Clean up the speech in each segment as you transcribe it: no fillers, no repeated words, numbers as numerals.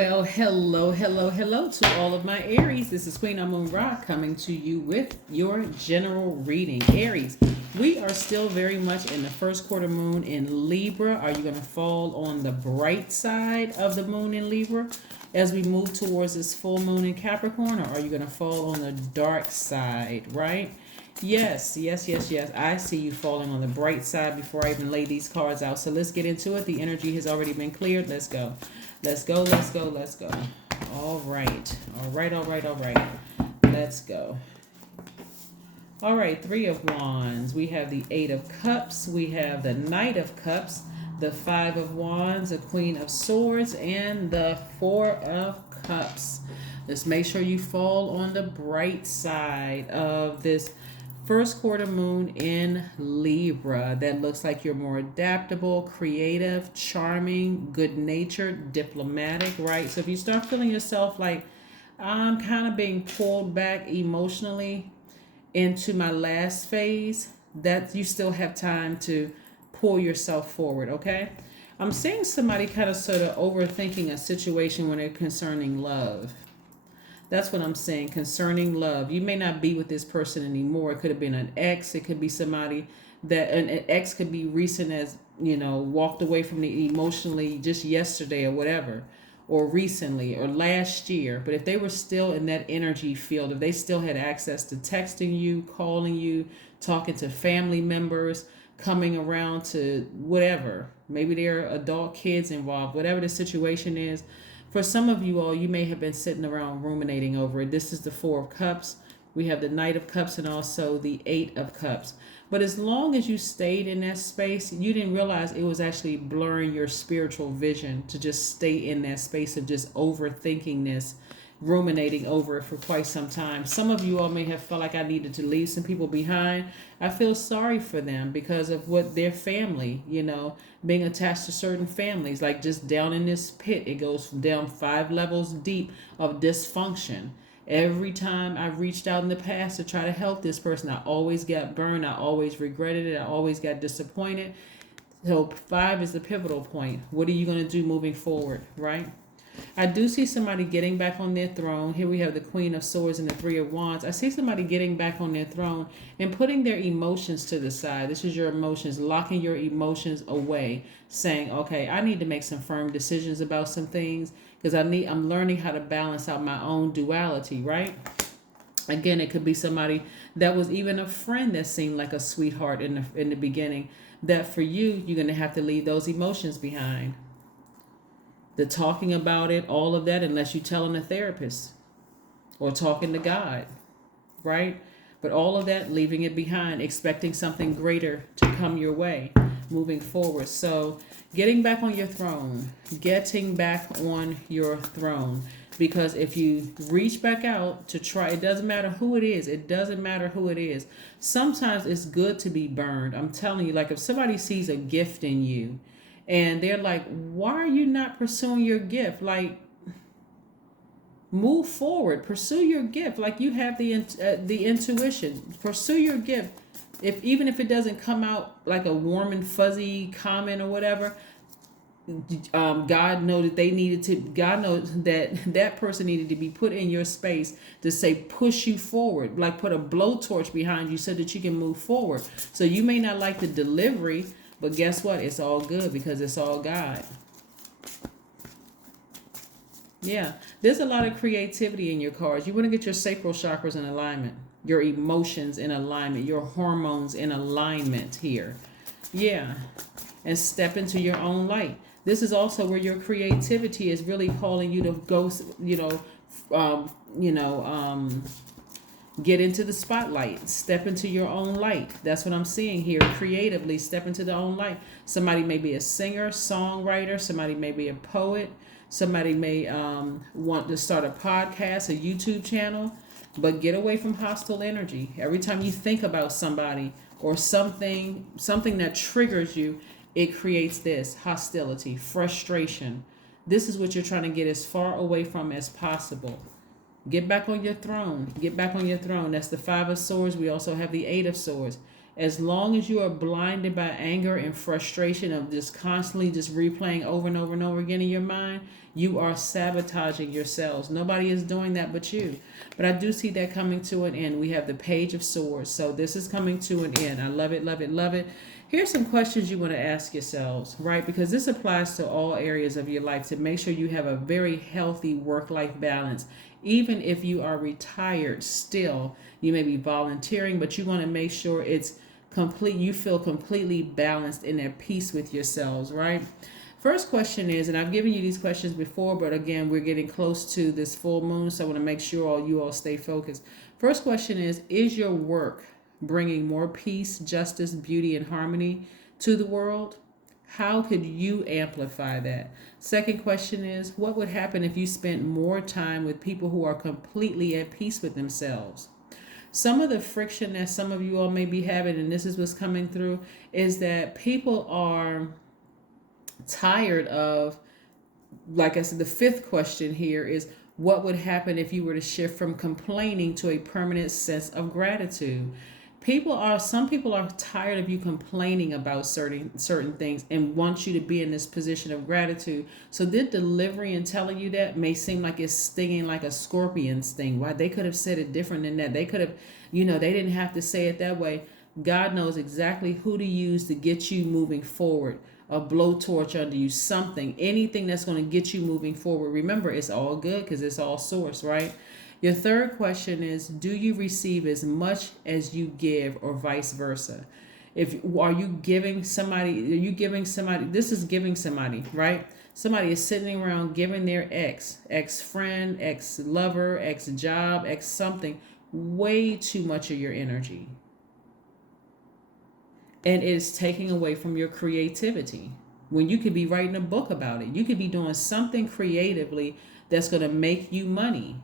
Well, hello to all of my Aries. This is Queen Amun Ra coming to you with your general reading. Aries, we are still very much in the first quarter moon in Libra. Are you going to fall on the bright side of the moon in Libra as we move towards this full moon in Capricorn, or are you going to fall on the dark side, right? Yes. I see you falling on the bright side before I even lay these cards out. So let's get into it. The energy has already been cleared. Let's go. Let's go. All right. Let's go. All right, Three of Wands. We have the Eight of Cups. We have the Knight of Cups, the Five of Wands, the Queen of Swords, and the Four of Cups. Let's make sure you fall on the bright side of this first quarter moon in Libra. That looks like you're more adaptable, creative, charming, good-natured, diplomatic, right? So if you start feeling yourself like I'm kind of being pulled back emotionally into my last phase, that you still have time to pull yourself forward, okay? I'm seeing somebody kind of sort of overthinking a situation when it's concerning love. That's what I'm saying concerning love. You may not be with this person anymore. It could have been an ex. It could be somebody that an ex could be recent as, walked away from the emotionally just yesterday or whatever, or recently or last year. But if they were still in that energy field, if they still had access to texting you, calling you, talking to family members, coming around to whatever, maybe there are adult kids involved, whatever the situation is. For some of you all, you may have been sitting around ruminating over it. This is the Four of Cups. We have the Knight of Cups and also the Eight of Cups. But as long as you stayed in that space, you didn't realize it was actually blurring your spiritual vision to just stay in that space of just overthinking this, ruminating over it for quite some time. Some of you all may have felt like I needed to leave some people behind. I feel sorry for them because of what their family, being attached to certain families, like just down in this pit, it goes down 5 levels deep of dysfunction. Every time I reached out in the past to try to help this person, I always got burned. I always regretted it. I always got disappointed. So 5 is the pivotal point. What are you going to do moving forward, right? I do see somebody getting back on their throne. Here we have the Queen of Swords and the Three of Wands. I see somebody getting back on their throne and putting their emotions to the side. This is your emotions, locking your emotions away, saying, okay, I need to make some firm decisions about some things because I'm learning how to balance out my own duality, right? Again, it could be somebody that was even a friend that seemed like a sweetheart in the beginning, that for you, you're going to have to leave those emotions behind. The talking about it, all of that, unless you're telling a therapist or talking to God, right? But all of that, leaving it behind, expecting something greater to come your way, moving forward. So getting back on your throne, because if you reach back out to try, it doesn't matter who it is. Sometimes it's good to be burned. I'm telling you, like if somebody sees a gift in you, and they're like, why are you not pursuing your gift? Like, move forward, pursue your gift. Like you have the intuition, pursue your gift. Even if it doesn't come out like a warm and fuzzy comment or whatever, God knows that person needed to be put in your space to say, push you forward, like put a blowtorch behind you so that you can move forward. So you may not like the delivery, but guess what? It's all good because it's all God. Yeah, there's a lot of creativity in your cards. You want to get your sacral chakras in alignment, your emotions in alignment, your hormones in alignment here. Yeah, and step into your own light. This is also where your creativity is really calling you to go, get into the spotlight, step into your own light. That's what I'm seeing here. Creatively step into their own light. Somebody may be a singer, songwriter. Somebody may be a poet. Somebody may want to start a podcast, a YouTube channel. But get away from hostile energy. Every time you think about somebody or something that triggers you, it creates this hostility, frustration. This is what you're trying to get as far away from as possible. Get back on your throne. That's the Five of Swords. We also have the Eight of Swords. As long as you are blinded by anger and frustration of just constantly just replaying over and over and over again in your mind, you are sabotaging yourselves. Nobody is doing that but you. But I do see that coming to an end. We have the Page of Swords. So this is coming to an end. I love it, love it, love it. Here's some questions you want to ask yourselves, right? Because this applies to all areas of your life to make sure you have a very healthy work-life balance. Even if you are retired still, you may be volunteering, but you want to make sure it's complete, you feel completely balanced and at peace with yourselves, right? First question is, and I've given you these questions before, but again, we're getting close to this full moon, so I want to make sure you all stay focused. First question is your work bringing more peace, justice, beauty, and harmony to the world? How could you amplify that? Second question is, what would happen if you spent more time with people who are completely at peace with themselves? Some of the friction that some of you all may be having, and this is what's coming through, is that people are tired of, like I said, the fifth question here is, what would happen if you were to shift from complaining to a permanent sense of gratitude? Some people are tired of you complaining about certain things and want you to be in this position of gratitude. So their delivery and telling you that may seem like it's stinging like a scorpion sting. Why? They could have said it different than that. They could have, they didn't have to say it that way. God knows exactly who to use to get you moving forward. A blowtorch under you, something, anything that's going to get you moving forward. Remember, it's all good because it's all source, right? Your third question is, do you receive as much as you give, or vice versa? This is giving somebody, right? Somebody is sitting around giving their ex-friend, ex-lover, ex-job, ex-something, way too much of your energy. And it's taking away from your creativity. When you could be writing a book about it, you could be doing something creatively that's going to make you money.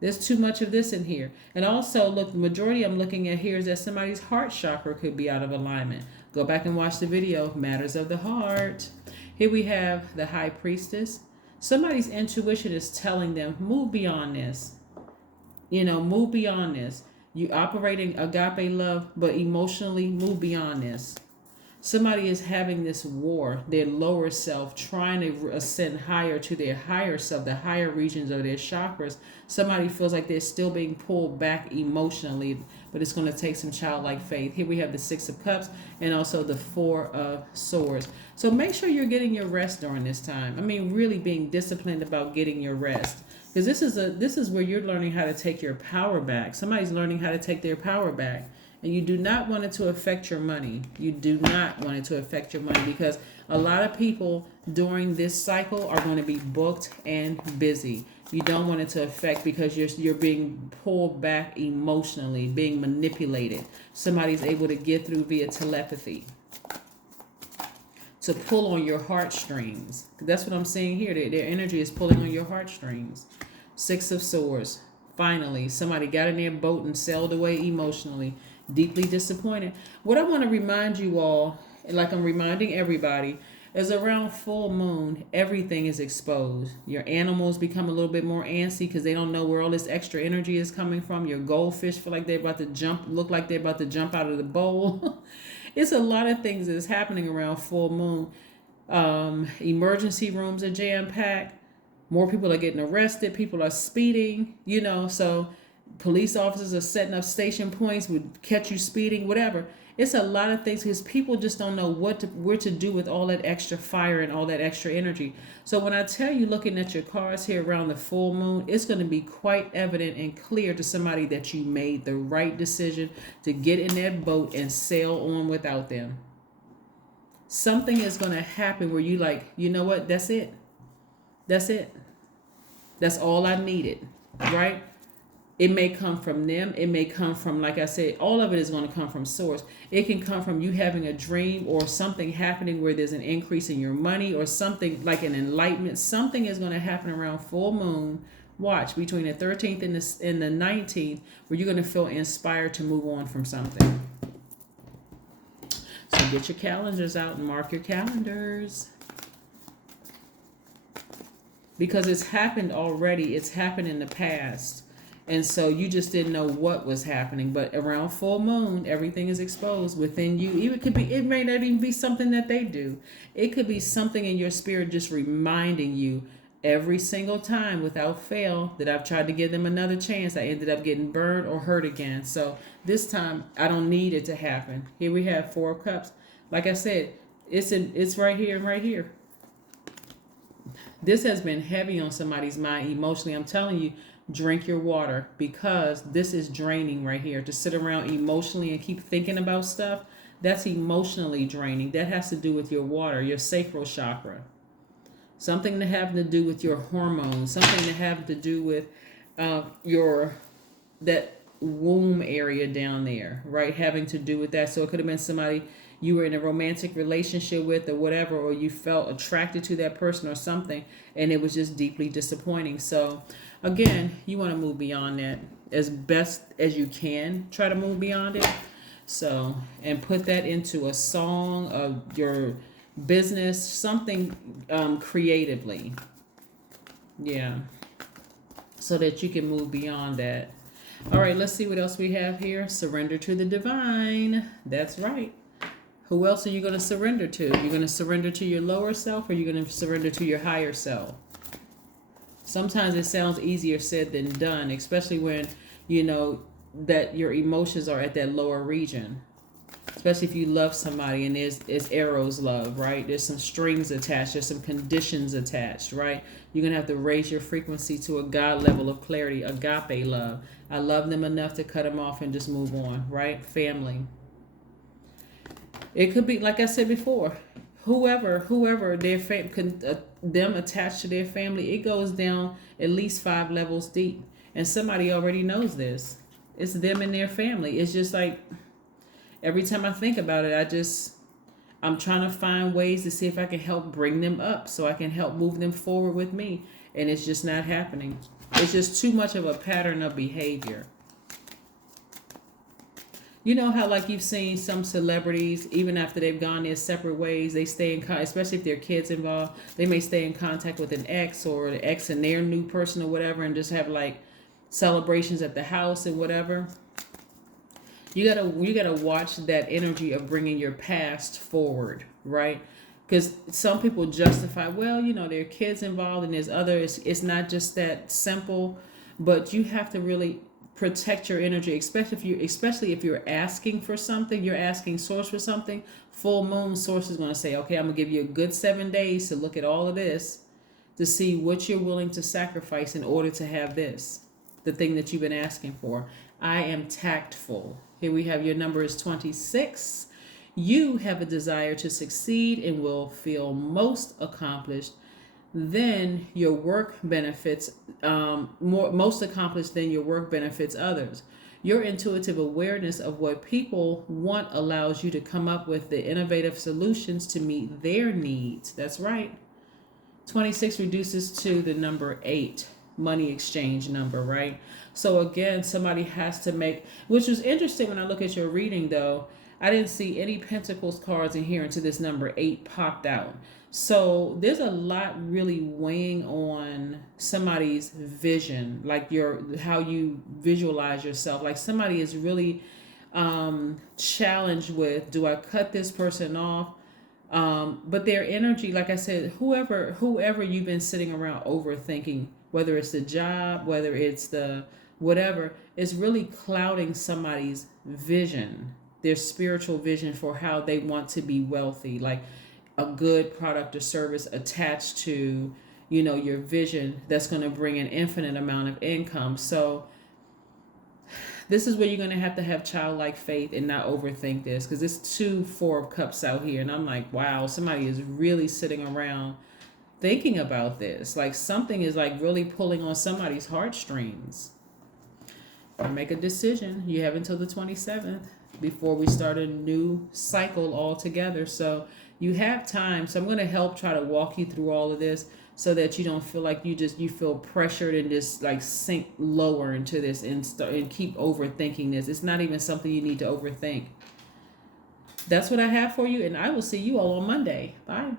There's too much of this in here. And also, look, the majority I'm looking at here is that somebody's heart chakra could be out of alignment. Go back and watch the video, Matters of the Heart. Here we have the High Priestess. Somebody's intuition is telling them, move beyond this. Move beyond this. You operating agape love, but emotionally move beyond this. Somebody is having this war, their lower self, trying to ascend higher to their higher self, the higher regions of their chakras. Somebody feels like they're still being pulled back emotionally, but it's going to take some childlike faith. Here we have the Six of Cups and also the Four of Swords. So make sure you're getting your rest during this time. I mean, really being disciplined about getting your rest. Because this is where you're learning how to take your power back. Somebody's learning how to take their power back. And you do not want it to affect your money. You do not want it to affect your money, because a lot of people during this cycle are going to be booked and busy. You don't want it to affect, because you're being pulled back emotionally, being manipulated. Somebody's able to get through via telepathy to pull on your heartstrings. That's what I'm seeing here. Their energy is pulling on your heartstrings. Six of Swords. Finally, somebody got in their boat and sailed away emotionally. Deeply disappointed. What I want to remind you all, like I'm reminding everybody, is around full moon, everything is exposed. Your animals become a little bit more antsy because they don't know where all this extra energy is coming from. Your goldfish feel like they're about to look like they're about to jump out of the bowl. It's a lot of things that's happening around full moon. Emergency rooms are jam-packed. More people are getting arrested. People are speeding, so police officers are setting up station points, would catch you speeding, whatever. It's a lot of things because people just don't know where to do with all that extra fire and all that extra energy. So when I tell you, looking at your cards here around the full moon, it's going to be quite evident and clear to somebody that you made the right decision to get in that boat and sail on without them. Something is going to happen where you like, you know what, that's it. That's it. That's all I needed, right? It may come from them. It may come from, like I said, all of it is going to come from source. It can come from you having a dream or something happening where there's an increase in your money or something like an enlightenment. Something is going to happen around full moon. Watch, between the 13th and the 19th, where you're going to feel inspired to move on from something. So get your calendars out and mark your calendars. Because it's happened already. It's happened in the past. And so you just didn't know what was happening. But around full moon, everything is exposed within you. Even it may not even be something that they do. It could be something in your spirit just reminding you every single time without fail that I've tried to give them another chance. I ended up getting burned or hurt again. So this time I don't need it to happen. Here we have 4 of Cups. Like I said, it's right here and right here. This has been heavy on somebody's mind emotionally. I'm telling you, drink your water, because this is draining right here. To sit around emotionally and keep thinking about stuff, that's emotionally draining. That has to do with your water, your sacral chakra. Something to have to do with your hormones, something to have to do with your that womb area down there, right? Having to do with that. So it could have been somebody you were in a romantic relationship with or whatever, or you felt attracted to that person or something, and it was just deeply disappointing. So again, you want to move beyond that as best as you can. Try to move beyond it. So, and put that into a song of your business, something creatively. Yeah. So that you can move beyond that. All right, let's see what else we have here. Surrender to the divine. That's right. Who else are you going to surrender to? You're going to surrender to your lower self, or you're going to surrender to your higher self? Sometimes it sounds easier said than done, especially when you know that your emotions are at that lower region. Especially if you love somebody and it's Eros love, right? There's some strings attached. There's some conditions attached, right? You're going to have to raise your frequency to a God level of clarity, agape love. I love them enough to cut them off and just move on, right? Family. It could be, like I said before, whoever them attached to their family, it goes down at least 5 levels deep. And somebody already knows this. It's them and their family. It's just like, every time I think about it, I'm trying to find ways to see if I can help bring them up so I can help move them forward with me. And it's just not happening. It's just too much of a pattern of behavior. You know how, like, you've seen some celebrities, even after they've gone their separate ways, they stay in contact, especially if their kids involved, they may stay in contact with an ex or the ex and their new person or whatever, and just have like celebrations at the house and whatever. You gotta watch that energy of bringing your past forward, right? Because some people justify, well, you know, there are kids involved and there's others. It's not just that simple, but you have to really protect your energy, especially if you're asking for something, you're asking source for something. Full moon, source is going to say, okay, I'm going to give you a good 7 days to look at all of this to see what you're willing to sacrifice in order to have this, the thing that you've been asking for. I am tactful. Here we have your number is 26. You have a desire to succeed and will feel most accomplished then your work benefits most accomplished than your work benefits others. Your intuitive awareness of what people want allows you to come up with the innovative solutions to meet their needs. That's right. 26 reduces to the number 8, money exchange number, right? So again, somebody has to make, which was interesting when I look at your reading though, I didn't see any Pentacles cards in here until this number 8 popped out. So there's a lot really weighing on somebody's vision, like how you visualize yourself. Like somebody is really challenged with, do I cut this person off? But their energy, like I said, whoever you've been sitting around overthinking, whether it's the job, whether it's the whatever, is really clouding somebody's vision, their spiritual vision for how they want to be wealthy. Like a good product or service attached to, you know, your vision that's going to bring an infinite amount of income. So this is where you're going to have childlike faith and not overthink this, because it's 2 4 of Cups out here. And I'm like, wow, somebody is really sitting around thinking about this. Like something is like really pulling on somebody's heartstrings. Or make a decision. You have until the 27th before we start a new cycle altogether. So you have time. So I'm going to help try to walk you through all of this so that you don't feel like you feel pressured and just like sink lower into this and keep overthinking this. It's not even something you need to overthink. That's what I have for you, and I will see you all on Monday. Bye.